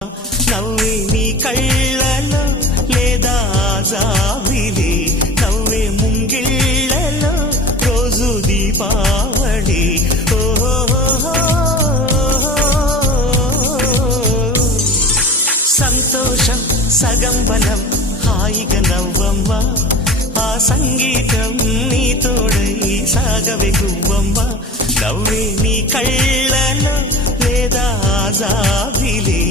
నవ్వే నీ కళ్ళలో లేదా జాబిలి, నవ్వే ముంగిళ్ళలో రోజు దీపావళి. సంతోషం సగం బలం, హాయిగా నవ్వమ్మ, ఆ సంగీతం నీ తోడై సాగవే గువ్వమ్మ. నవ్వే నీ కళ్ళలో లేదా జాబిలి,